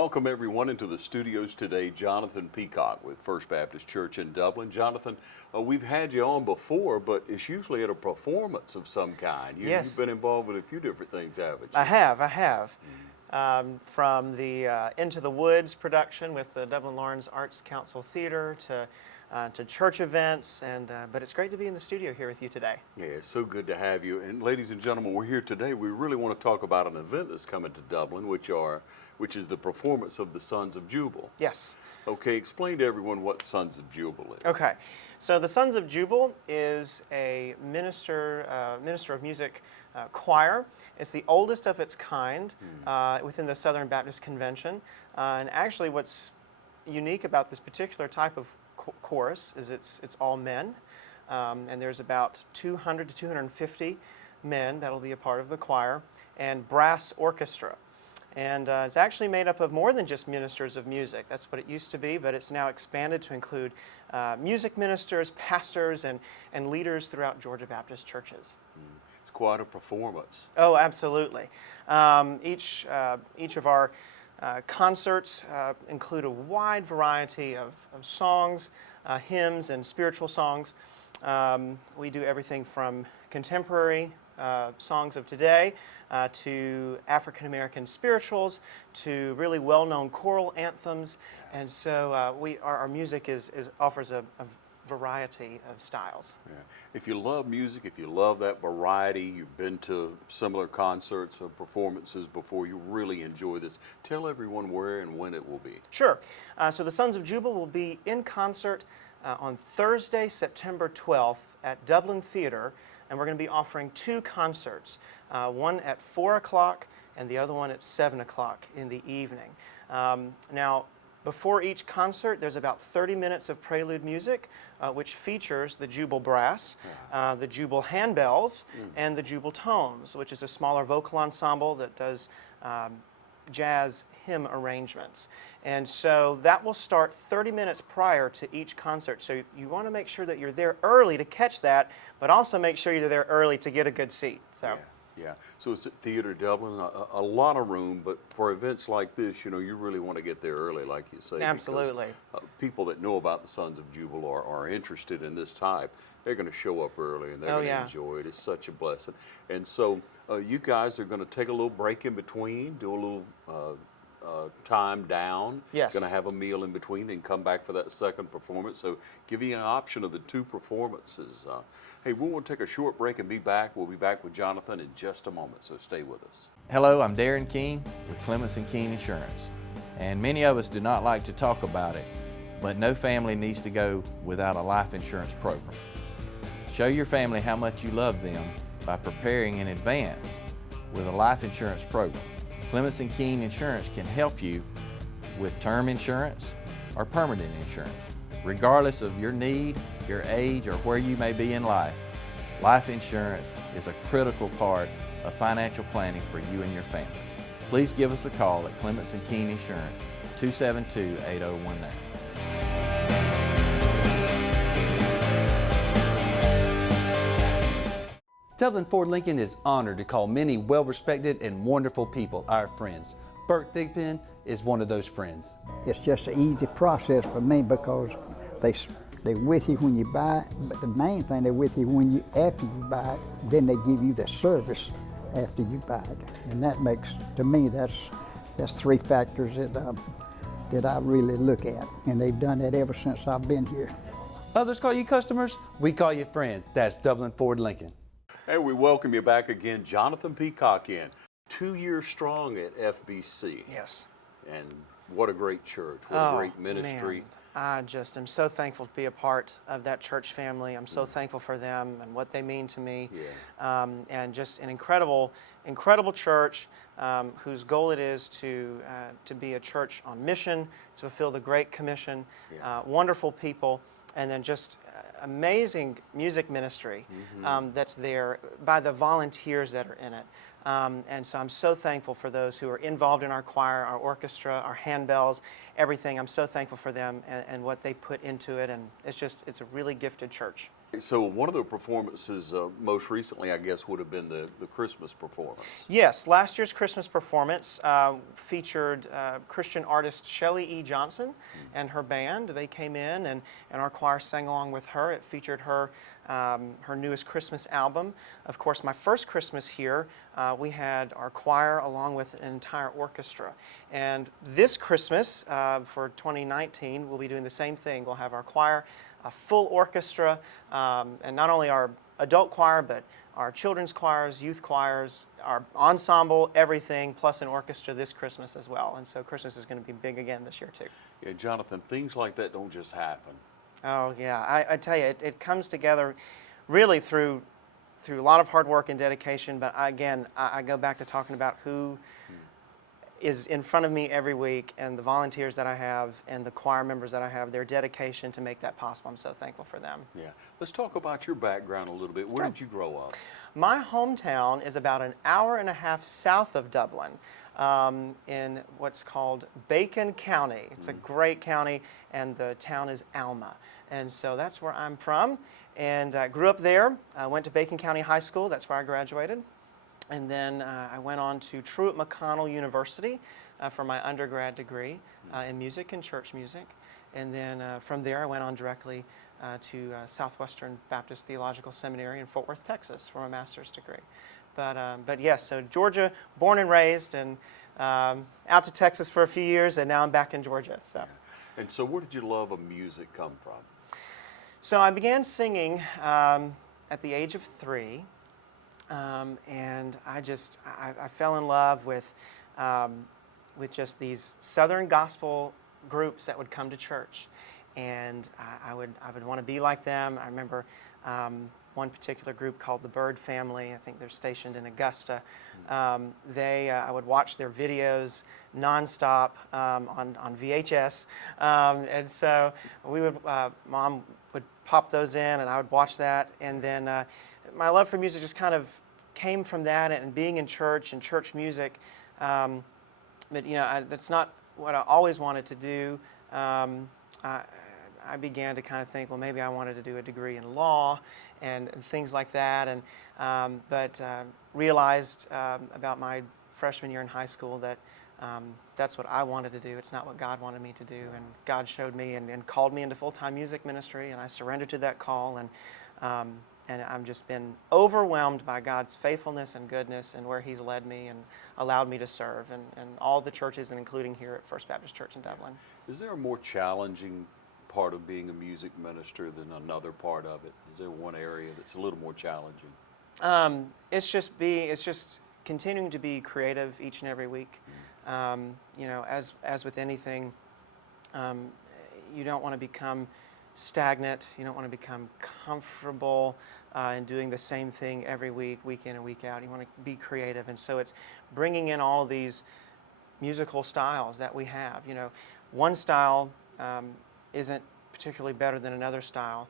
welcome everyone into the studios today. Jonathan Peacock with First Baptist Church in Dublin. Jonathan, we've had you on before, but it's usually at a performance of some kind. Yes. You've been involved with a few different things, haven't you? I have. From the Into the Woods production with the Dublin Lawrence Arts Council Theater to church events, but it's great to be in the studio here with you today. Yeah, it's so good to have you. And ladies and gentlemen, we're here today. We really want to talk about an event that's coming to Dublin, which is the performance of the Sons of Jubal. Yes. Okay, explain to everyone what Sons of Jubal is. Okay, so the Sons of Jubal is a minister of music choir. It's the oldest of its kind within the Southern Baptist Convention. And actually what's unique about this particular type of chorus is it's all men. And there's about 200 to 250 men that'll be a part of the choir, and brass orchestra. And it's actually made up of more than just ministers of music. That's what it used to be, but it's now expanded to include music ministers, pastors, and leaders throughout Georgia Baptist churches. It's quite a performance. Oh, absolutely. Each of our concerts include a wide variety of songs, hymns, and spiritual songs. We do everything from contemporary songs of today to African American spirituals to really well-known choral anthems, and so our music offers a variety of styles. Yeah. If you love music, if you love that variety, you've been to similar concerts or performances before, you really enjoy this. Tell everyone where and when it will be. Sure. So the Sons of Jubal will be in concert on Thursday, September 12th at Dublin Theater, and we're going to be offering two concerts, one at 4 o'clock and the other one at 7 o'clock in the evening. Now, before each concert, there's about 30 minutes of prelude music, which features the Jubal Brass, the Jubal Handbells, and the Jubal Tones, which is a smaller vocal ensemble that does jazz hymn arrangements. And so that will start 30 minutes prior to each concert. So you want to make sure that you're there early to catch that, but also make sure you're there early to get a good seat. So. Yeah, so it's at Theater Dublin, a lot of room, but for events like this, you really want to get there early, like you say. Absolutely. Because, people that know about the Sons of Jubal are interested in this type. They're going to show up early and they're going to enjoy it. It's such a blessing. And so you guys are going to take a little break in between, do a little time down. Yes. Going to have a meal in between, then come back for that second performance. So give you an option of the two performances. Hey, we want to take a short break and be back. We'll be back with Jonathan in just a moment, so stay with us. Hello, I'm Darren Keene with Clements & Keene Insurance. And many of us do not like to talk about it, but no family needs to go without a life insurance program. Show your family how much you love them by preparing in advance with a life insurance program. Clements & Keene Insurance can help you with term insurance or permanent insurance. Regardless of your need, your age, or where you may be in life, life insurance is a critical part of financial planning for you and your family. Please give us a call at Clements & Keene Insurance, 272-8019. Dublin Ford Lincoln is honored to call many well-respected and wonderful people our friends. Bert Thigpen is one of those friends. It's just an easy process for me because they're with you when you buy it, but the main thing, they're with you after you buy it, then they give you the service after you buy it. And that makes, to me, that's three factors that I really look at. And they've done that ever since I've been here. Others call you customers, we call you friends. That's Dublin Ford Lincoln. Hey, we welcome you back again. Jonathan Peacock in. 2 years strong at FBC. Yes. And what a great church, what a great ministry. Man. I just am so thankful to be a part of that church family. I'm so thankful for them and what they mean to me. Yeah. And just an incredible church whose goal it is to be a church on mission, to fulfill the Great Commission, wonderful people, and then just amazing music ministry that's there by the volunteers that are in it. And so I'm so thankful for those who are involved in our choir, our orchestra, our handbells, everything. I'm so thankful for them and what they put into it. And it's a really gifted church. So one of the performances most recently, I guess, would have been the Christmas performance. Yes, last year's Christmas performance featured Christian artist Shelley E. Johnson and her band. They came in and our choir sang along with her. It featured her her newest Christmas album. Of course, my first Christmas here, we had our choir along with an entire orchestra. And this Christmas, for 2019, we'll be doing the same thing. We'll have our choir, a full orchestra, and not only our adult choir, but our children's choirs, youth choirs, our ensemble, everything, plus an orchestra this Christmas as well. And so Christmas is going to be big again this year too. Yeah, Jonathan, things like that don't just happen. Oh yeah, I tell you, it comes together really through a lot of hard work and dedication. But again, I go back to talking about who is in front of me every week, and the volunteers that I have and the choir members that I have, their dedication to make that possible. I'm so thankful for them. Yeah. Let's talk about your background a little bit. Where did you grow up? My hometown is about an hour and a half south of Dublin, in what's called Bacon County. It's a great county, and the town is Alma. And so that's where I'm from, and I grew up there. I went to Bacon County High School. That's where I graduated. And then I went on to Truett McConnell University for my undergrad degree in music and church music. And then from there I went on directly to Southwestern Baptist Theological Seminary in Fort Worth, Texas for my master's degree. But yes, so Georgia, born and raised, and out to Texas for a few years, and now I'm back in Georgia. So. Yeah. And so where did your love of music come from? So I began singing at the age of 3. And I fell in love with just these Southern gospel groups that would come to church, and I would want to be like them. I remember one particular group called the Bird Family. I think they're stationed in Augusta. I would watch their videos nonstop on VHS, and so Mom would pop those in, and I would watch that, and then. My love for music just kind of came from that and being in church and church music. But that's not what I always wanted to do. I began to kind of think, well, maybe I wanted to do a degree in law and things like that. And but realized about my freshman year in high school that that's what I wanted to do. It's not what God wanted me to do. And God showed me and called me into full-time music ministry, and I surrendered to that call. And I've just been overwhelmed by God's faithfulness and goodness and where He's led me and allowed me to serve and all the churches, and including here at First Baptist Church in Dublin. Is there a more challenging part of being a music minister than another part of it? Is there one area that's a little more challenging? It's just continuing to be creative each and every week. As with anything, you don't want to become stagnant. You don't want to become comfortable in doing the same thing every week, week in and week out. You want to be creative, and so it's bringing in all of these musical styles that we have. One style isn't particularly better than another style.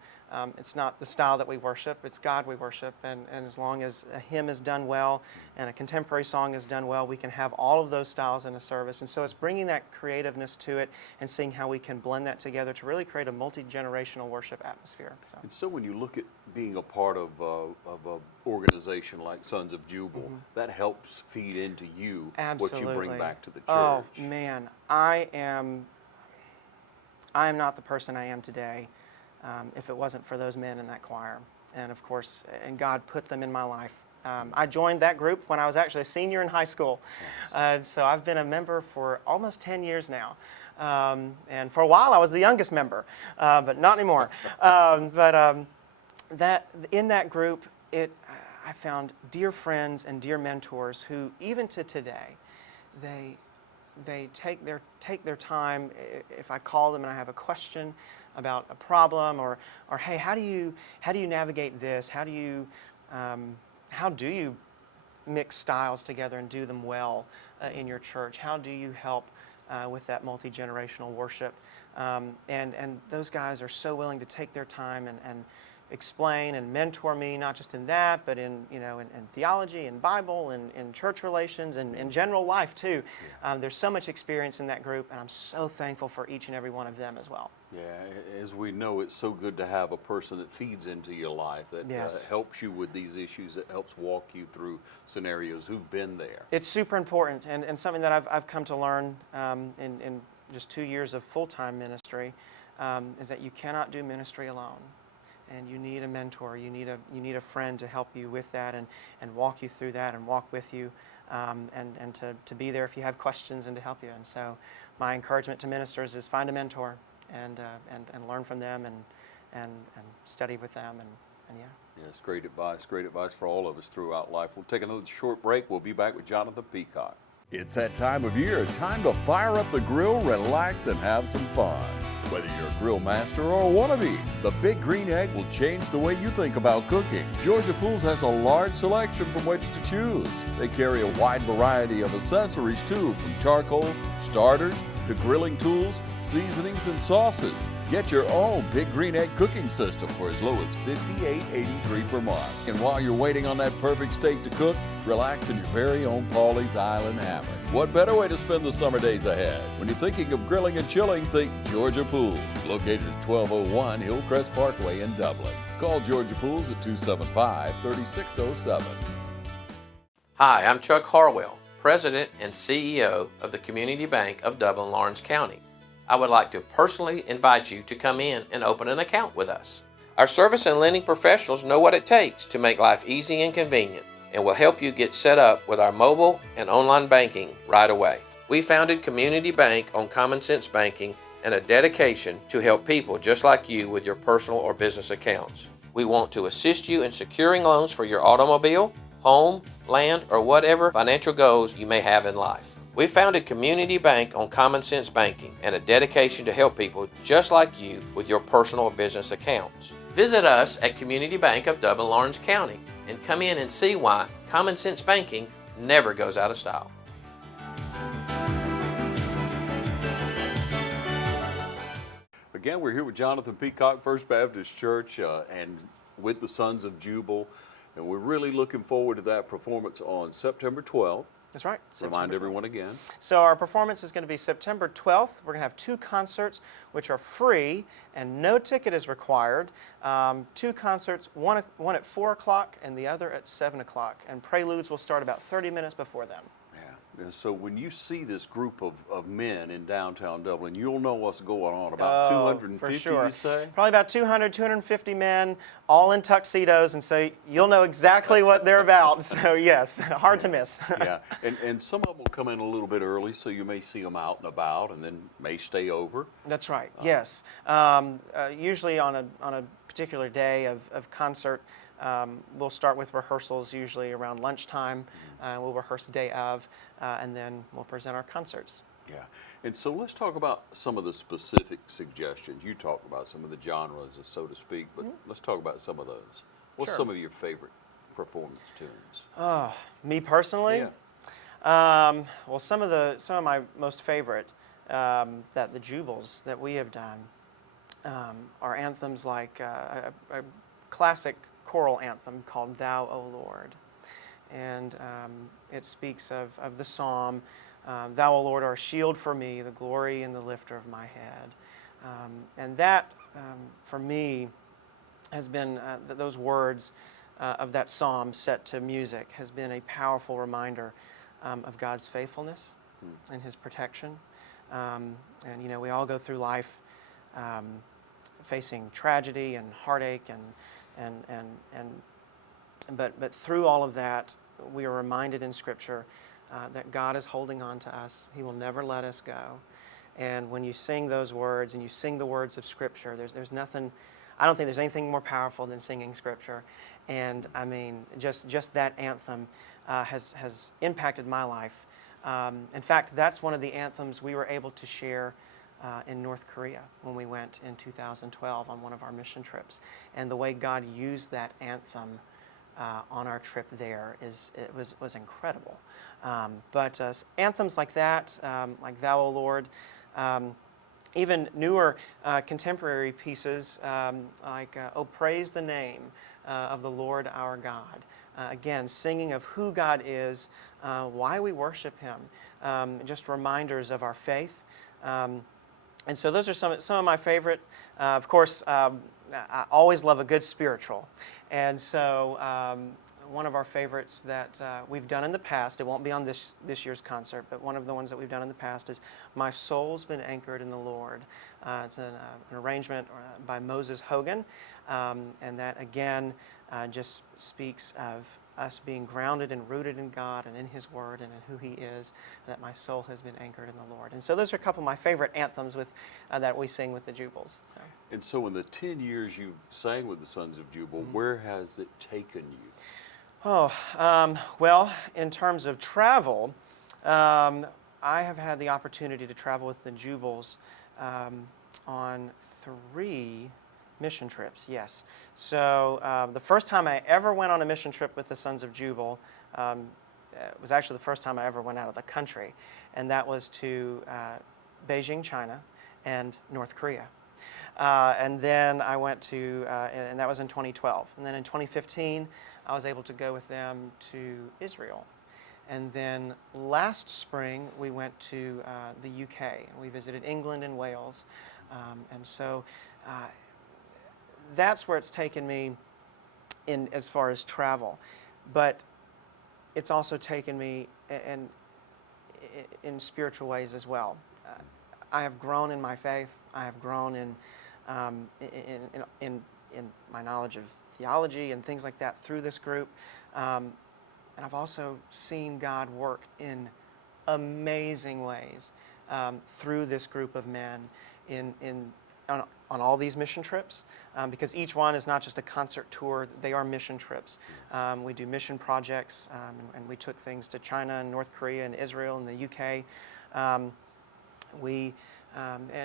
It's not the style that we worship, it's God we worship, and as long as a hymn is done well and a contemporary song is done well, we can have all of those styles in a service. And so it's bringing that creativeness to it and seeing how we can blend that together to really create a multi-generational worship atmosphere. And so when you look at being a part of an organization like Sons of Jubal, that helps feed into you Absolutely. what you bring back to the church. Oh man, I am not the person I am today if it wasn't for those men in that choir. And of course, and God put them in my life. I joined that group when I was actually a senior in high school. So I've been a member for almost 10 years now. And for a while I was the youngest member, but not anymore. That in that group, I found dear friends and dear mentors who, even to today, they take their time. If I call them and I have a question about a problem, or hey, how do you navigate this? How do you mix styles together and do them well in your church? How do you help with that multi-generational worship? And those guys are so willing to take their time explain and mentor me, not just in that, but in, in theology and Bible and in church relations and in general life too. There's so much experience in that group, and I'm so thankful for each and every one of them as well. Yeah, as we know, it's so good to have a person that feeds into your life, that helps you with these issues, that helps walk you through scenarios, who've been there. It's super important, and something that I've come to learn in just 2 years of full-time ministry is that you cannot do ministry alone. And you need a mentor, you need a friend to help you with that and walk you through that and walk with you and to be there if you have questions and to help you. And so my encouragement to ministers is find a mentor and learn from them and study with them and yeah. Yes, great advice for all of us throughout life. We'll take another short break. We'll be back with Jonathan Peacock. It's that time of year, time to fire up the grill, relax, and have some fun. Whether you're a grill master or a wannabe, the Big Green Egg will change the way you think about cooking. Georgia Pools has a large selection from which to choose. They carry a wide variety of accessories too, from charcoal, starters, to grilling tools, seasonings, and sauces. Get your own Big Green Egg cooking system for as low as $58.83 per month. And while you're waiting on that perfect steak to cook, relax in your very own Pawleys Island hammock. What better way to spend the summer days ahead? When you're thinking of grilling and chilling, think Georgia Pools, located at 1201 Hillcrest Parkway in Dublin. Call Georgia Pools at 275-3607. Hi, I'm Chuck Harwell, President and CEO of the Community Bank of Dublin-Lawrence County. I would like to personally invite you to come in and open an account with us. Our service and lending professionals know what it takes to make life easy and convenient, and will help you get set up with our mobile and online banking right away. We founded Community Bank on common sense banking and a dedication to help people just like you with your personal or business accounts. We want to assist you in securing loans for your automobile, home, land, or whatever financial goals you may have in life. We founded Community Bank on common sense banking and a dedication to help people just like you with your personal or business accounts. Visit us at Community Bank of Dublin-Lawrence County and come in and see why common sense banking never goes out of style. Again, we're here with Jonathan Peacock, First Baptist Church, and with the Sons of Jubal, and we're really looking forward to that performance on September 12th. That's right. Remind everyone again. So our performance is going to be September 12th. We're going to have 2 concerts which are free and no ticket is required. 2 concerts, one at 4 o'clock and the other at 7 o'clock. And preludes will start about 30 minutes before then. And so when you see this group of men in downtown Dublin, you'll know what's going on. About 250, for sure. you say? Probably about 200, 250 men, all in tuxedos, and so you'll know exactly what they're about. So yes, hard to miss. Yeah, and some of them will come in a little bit early, so you may see them out and about, and then may stay over. That's right. Yes. Usually on a particular day of concert, we'll start with rehearsals usually around lunchtime. We'll rehearse the day of, and then we'll present our concerts. Yeah, and so let's talk about some of the specific suggestions. You talked about some of the genres, so to speak, but let's talk about some of those. What's some of your favorite performance tunes? Me personally? Yeah. Well, some of my most favorite that the Jubals that we have done are anthems like a classic choral anthem called "Thou, O Lord," and it speaks of the psalm, "Thou, O Lord, art a shield for me, the glory and the lifter of my head," and that for me has been those words of that psalm set to music has been a powerful reminder of God's faithfulness and His protection. And we all go through life facing tragedy and heartache but through all of that, we are reminded in Scripture that God is holding on to us. He will never let us go. And when you sing those words and you sing the words of Scripture, there's nothing. I don't think there's anything more powerful than singing Scripture. And I mean, just that anthem has impacted my life. In fact, that's one of the anthems we were able to share in North Korea when we went in 2012 on one of our mission trips. And the way God used that anthem on our trip there was incredible. But anthems like that, like "Thou, O Lord," even newer contemporary pieces like "Oh, Praise the Name of the Lord Our God." Again, singing of who God is, why we worship Him, just reminders of our faith. And so those are some of my favorite. Of course, I always love a good spiritual. And so one of our favorites that we've done in the past, it won't be on this year's concert, but one of the ones that we've done in the past is "My Soul's Been Anchored in the Lord." It's an arrangement by Moses Hogan, and that again just speaks of us being grounded and rooted in God and in His Word and in who He is, that my soul has been anchored in the Lord. And so those are a couple of my favorite anthems that we sing with the Jubals. So. And so in the 10 years you've sang with the Sons of Jubal, where has it taken you? Well, in terms of travel, I have had the opportunity to travel with the Jubals on 3 mission trips, yes. So the first time I ever went on a mission trip with the Sons of Jubal was actually the first time I ever went out of the country, and that was to Beijing, China, and North Korea. And then I went to, and that was in 2012. And then in 2015, I was able to go with them to Israel. And then last spring, we went to the UK, and we visited England and Wales. And so that's where it's taken me in as far as travel. But it's also taken me in spiritual ways as well. I have grown in my faith. I have grown in my knowledge of theology and things like that through this group. And I've also seen God work in amazing ways through this group of men on all these mission trips, because each one is not just a concert tour, they are mission trips. We do mission projects, and we took things to China and North Korea and Israel and the UK. And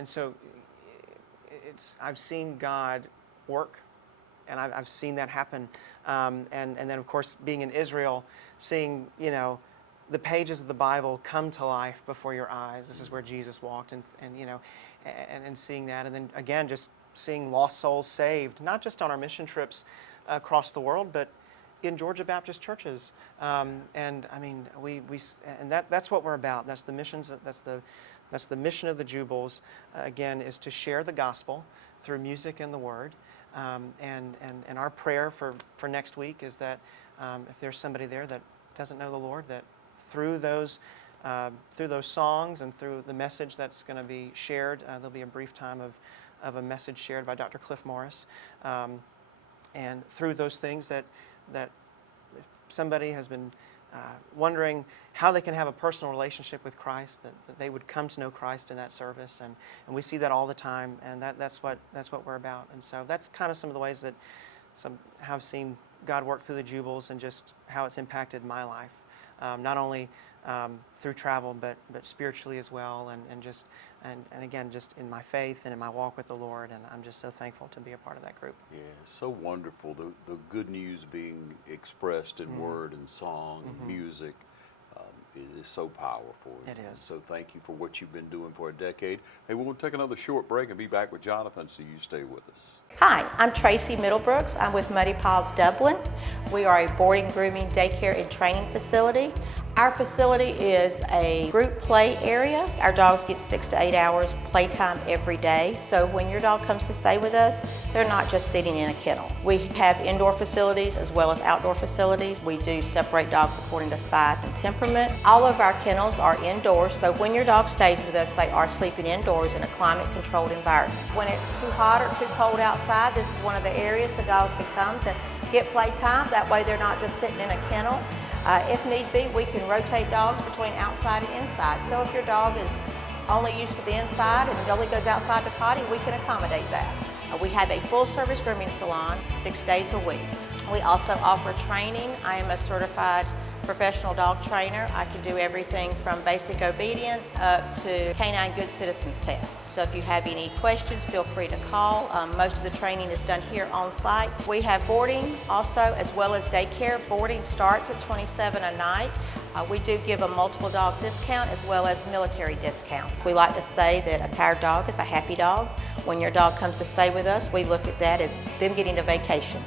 so I've seen God work, and I've seen that happen. And then, of course, being in Israel, seeing, the pages of the Bible come to life before your eyes. This is where Jesus walked, and seeing that. And then, again, just seeing lost souls saved, not just on our mission trips across the world, but in Georgia Baptist churches. And I mean, that's what we're about. That's the missions. That's the mission of the Jubals. Again, is to share the gospel through music and the Word. And our prayer for next week is that if there's somebody there that doesn't know the Lord, that through those songs and through the message that's going to be shared, there'll be a brief time of a message shared by Dr. Cliff Morris. And through those things that if somebody has been wondering how they can have a personal relationship with Christ, that they would come to know Christ in that service, and we see that all the time, and that's what we're about. And so that's kind of some of the ways that some have seen God work through the Jubals and just how it's impacted my life, not only through travel but spiritually as well, and again just in my faith and in my walk with the Lord, and I'm just so thankful to be a part of that group. Yeah, so wonderful. The good news being expressed in word and song and music. It is so powerful. It is. So thank you for what you've been doing for a decade. Hey, we'll take another short break and be back with Jonathan, so you stay with us. Hi, I'm Tracy Middlebrooks. I'm with Muddy Paws Dublin. We are a boarding, grooming, daycare, and training facility. Our facility is a group play area. Our dogs get 6 to 8 hours playtime every day. So when your dog comes to stay with us, they're not just sitting in a kennel. We have indoor facilities as well as outdoor facilities. We do separate dogs according to size and temperament. All of our kennels are indoors, so when your dog stays with us, they are sleeping indoors in a climate-controlled environment. When it's too hot or too cold outside, this is one of the areas the dogs can come to get playtime. That way they're not just sitting in a kennel. If need be, we can rotate dogs between outside and inside. So if your dog is only used to the inside and only goes outside to potty, we can accommodate that. We have a full-service grooming salon 6 days a week. We also offer training. I am a certified professional dog trainer. I can do everything from basic obedience up to canine good citizens tests. So if you have any questions, feel free to call. Most of the training is done here on site. We have boarding also, as well as daycare. Boarding starts at $27 a night. We do give a multiple dog discount as well as military discounts. We like to say that a tired dog is a happy dog. When your dog comes to stay with us, we look at that as them getting a vacation.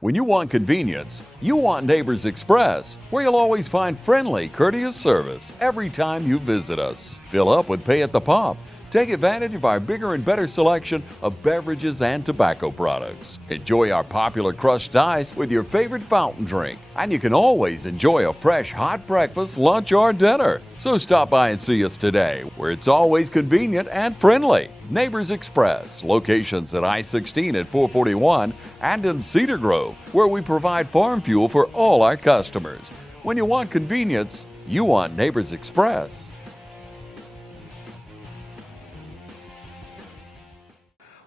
When you want convenience, you want Neighbors Express, where you'll always find friendly, courteous service every time you visit us. Fill up with pay at the pump. Take advantage of our bigger and better selection of beverages and tobacco products. Enjoy our popular crushed ice with your favorite fountain drink. And you can always enjoy a fresh hot breakfast, lunch, or dinner. So stop by and see us today, where it's always convenient and friendly. Neighbors Express, locations at I-16 at 441 and in Cedar Grove, where we provide farm fuel for all our customers. When you want convenience, you want Neighbors Express.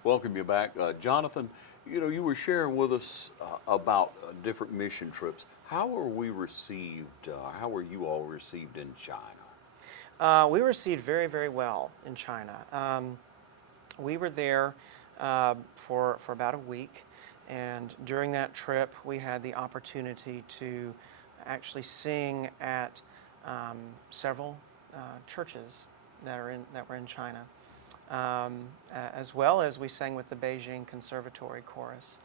Welcome you back. Jonathan, you were sharing with us about different mission trips. How were we received? How were you all received in China? We were received very, very well in China. We were there for about a week, and during that trip we had the opportunity to actually sing at several churches that were in China. As well as we sang with the Beijing Conservatory Chorus.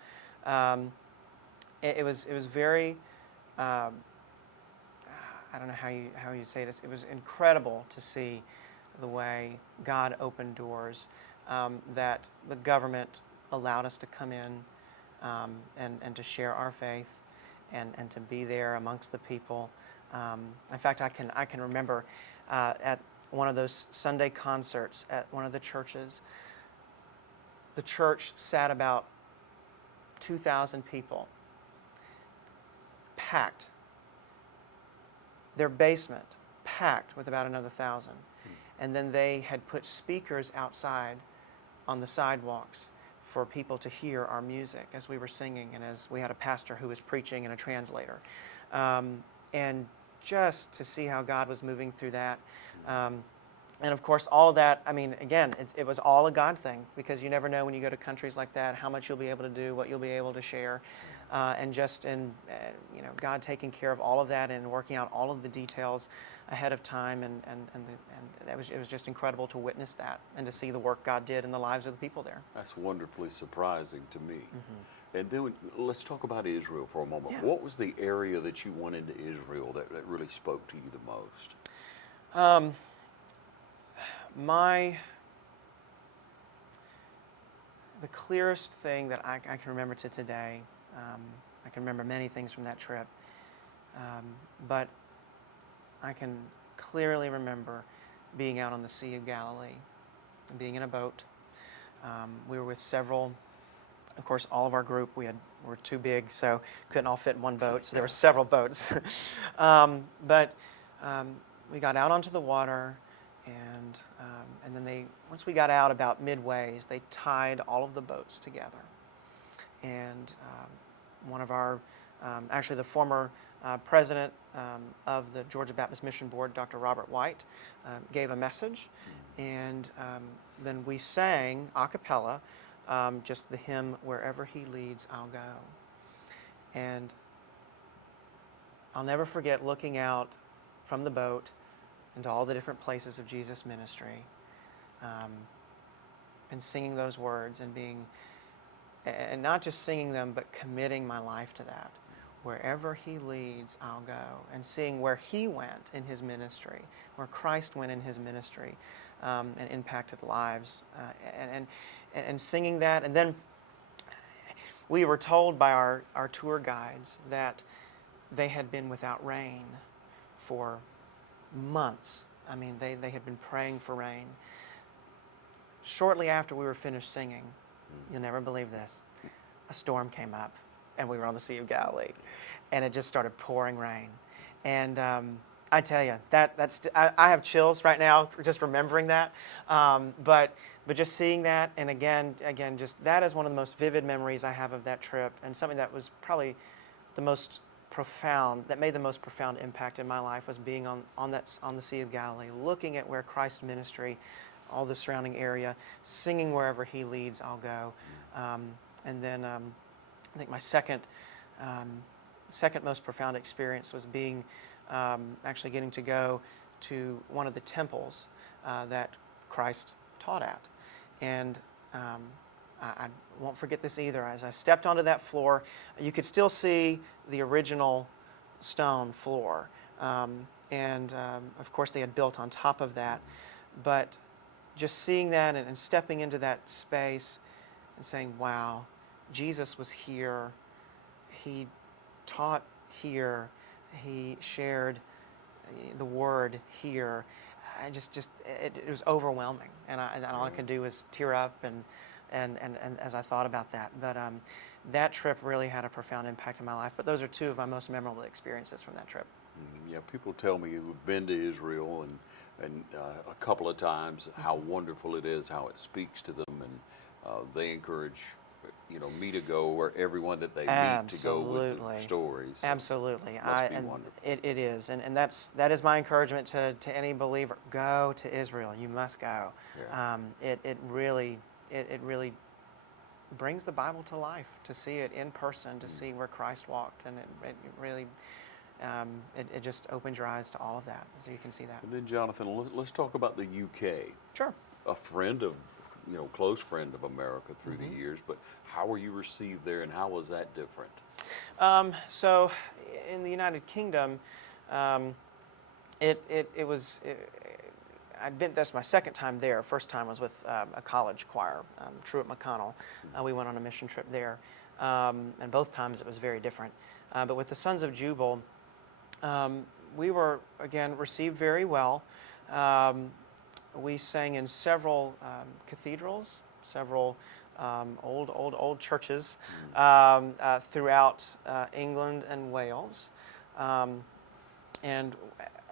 It was very, I don't know how you say this, it was incredible to see the way God opened doors, that the government allowed us to come in and to share our faith and to be there amongst the people. In fact, I can remember at one of those Sunday concerts at one of the churches. The church sat about 2,000 people, packed. Their basement packed with about another 1,000. And then they had put speakers outside on the sidewalks for people to hear our music as we were singing and as we had a pastor who was preaching and a translator. And just to see how God was moving through that. And of course, all of that, I mean, again, it was all a God thing, because you never know when you go to countries like that how much you'll be able to do, what you'll be able to share. And just in, God taking care of all of that and working out all of the details ahead of time. And it was just incredible to witness that and to see the work God did in the lives of the people there. That's wonderfully surprising to me. Mm-hmm. And then let's talk about Israel for a moment. Yeah. What was the area that you went into Israel that really spoke to you the most? The clearest thing that I can remember to today, I can remember many things from that trip, but I can clearly remember being out on the Sea of Galilee and being in a boat. We were with several, of course, all of our group, were too big, so couldn't all fit in one boat, so there were several boats. But we got out onto the water, and then once we got out about midways, they tied all of the boats together. And one of our, actually the former president of the Georgia Baptist Mission Board, Dr. Robert White, gave a message, and then we sang a cappella just the hymn, "Wherever He Leads, I'll Go." And I'll never forget looking out from the boat into all the different places of Jesus' ministry, and singing those words and not just singing them, but committing my life to that. Wherever He leads, I'll go. And seeing where He went in His ministry, where Christ went in His ministry, and impacted lives, and singing that. And then we were told by our tour guides that they had been without rain for months. I mean, they had been praying for rain. Shortly after we were finished singing, you'll never believe this, a storm came up, and we were on the Sea of Galilee, and it just started pouring rain. And I tell you, I have chills right now just remembering that. But just seeing that, and again, just that is one of the most vivid memories I have of that trip, and something that was probably the most profound, that made the most profound impact in my life, was being on the Sea of Galilee, looking at where Christ's ministry, all the surrounding area, singing wherever He leads, I'll go. And then I think my second most profound experience was being actually getting to go to one of the temples that Christ taught at. And I won't forget this either. As I stepped onto that floor, you could still see the original stone floor. And of course they had built on top of that. But just seeing that and stepping into that space and saying, wow, Jesus was here. He taught here. He shared the word here. It was overwhelming, and all I could do was tear up and as I thought about that. But that trip really had a profound impact in my life. But those are two of my most memorable experiences from that trip. Yeah, people tell me who've been to Israel and a couple of times how wonderful it is, how it speaks to them, and they encourage me to go, or everyone that they meet to go with the stories. So Absolutely. Must be wonderful. It is, and that is my encouragement to any believer. Go to Israel. You must go. Yeah. It really brings the Bible to life, to see it in person, to see where Christ walked, and it really it just opens your eyes to all of that, so you can see that. And then Jonathan, let's talk about the UK. Sure. A friend of, close friend of America through the years, but how were you received there, and how was that different? So in the United Kingdom, that's my second time there. First time was with a college choir, Truett McConnell. We went on a mission trip there, and both times it was very different. But with the Sons of Jubal, we were, again, received very well. We sang in several cathedrals, several old churches throughout England and Wales. And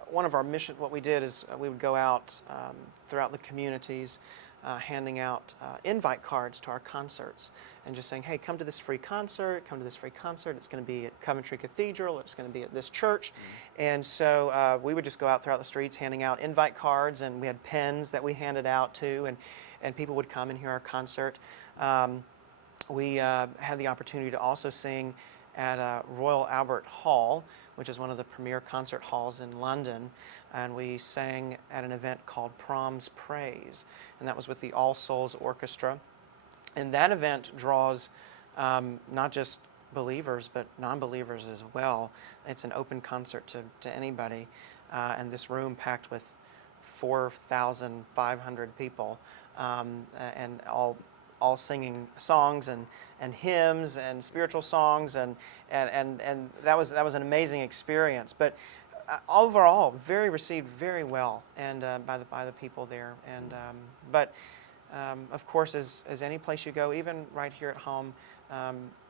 one of our what we did is we would go out throughout the communities handing out invite cards to our concerts and just saying, hey, come to this free concert, It's going to be at Coventry Cathedral, it's going to be at this church. And so we would just go out throughout the streets handing out invite cards, and we had pens that we handed out too, and people would come and hear our concert. We had the opportunity to also sing at Royal Albert Hall, which is one of the premier concert halls in London, and we sang at an event called Prom's Praise, and that was with the All Souls Orchestra. And that event draws not just believers, but non-believers as well. It's an open concert to anybody, and this room packed with 4,500 people, and all singing songs and hymns and spiritual songs, and that was an amazing experience. But overall, received very well, and by the people there. And but of course, as any place you go, even right here at home,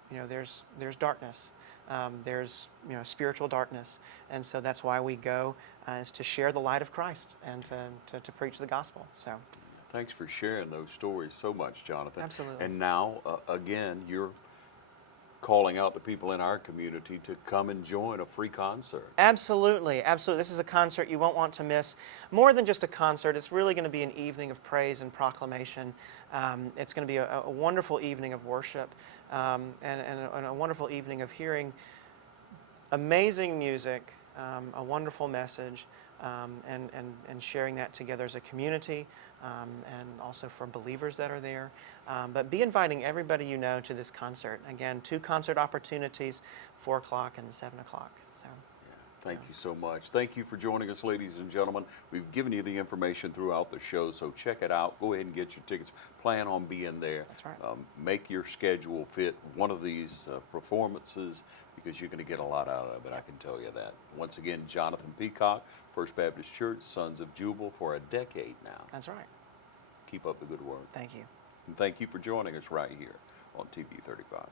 there's darkness. There's spiritual darkness, and so that's why we go, is to share the light of Christ and to preach the gospel. So. Thanks for sharing those stories so much, Jonathan. Absolutely. And now, again, you're calling out to people in our community to come and join a free concert. Absolutely, absolutely. This is a concert you won't want to miss. More than just a concert, it's really going to be an evening of praise and proclamation. It's going to be a wonderful evening of worship, and a wonderful evening of hearing amazing music, a wonderful message, and sharing that together as a community, and also for believers that are there. But be inviting everybody you know to this concert. Again, 2 concert opportunities, 4 o'clock and 7 o'clock. So. Thank you so much. Thank you for joining us, ladies and gentlemen. We've given you the information throughout the show, so check it out. Go ahead and get your tickets. Plan on being there. That's right. Make your schedule fit one of these performances, because you're going to get a lot out of it, I can tell you that. Once again, Jonathan Peacock, First Baptist Church, Sons of Jubal, for a decade now. That's right. Keep up the good work. Thank you. And thank you for joining us right here on TV 35.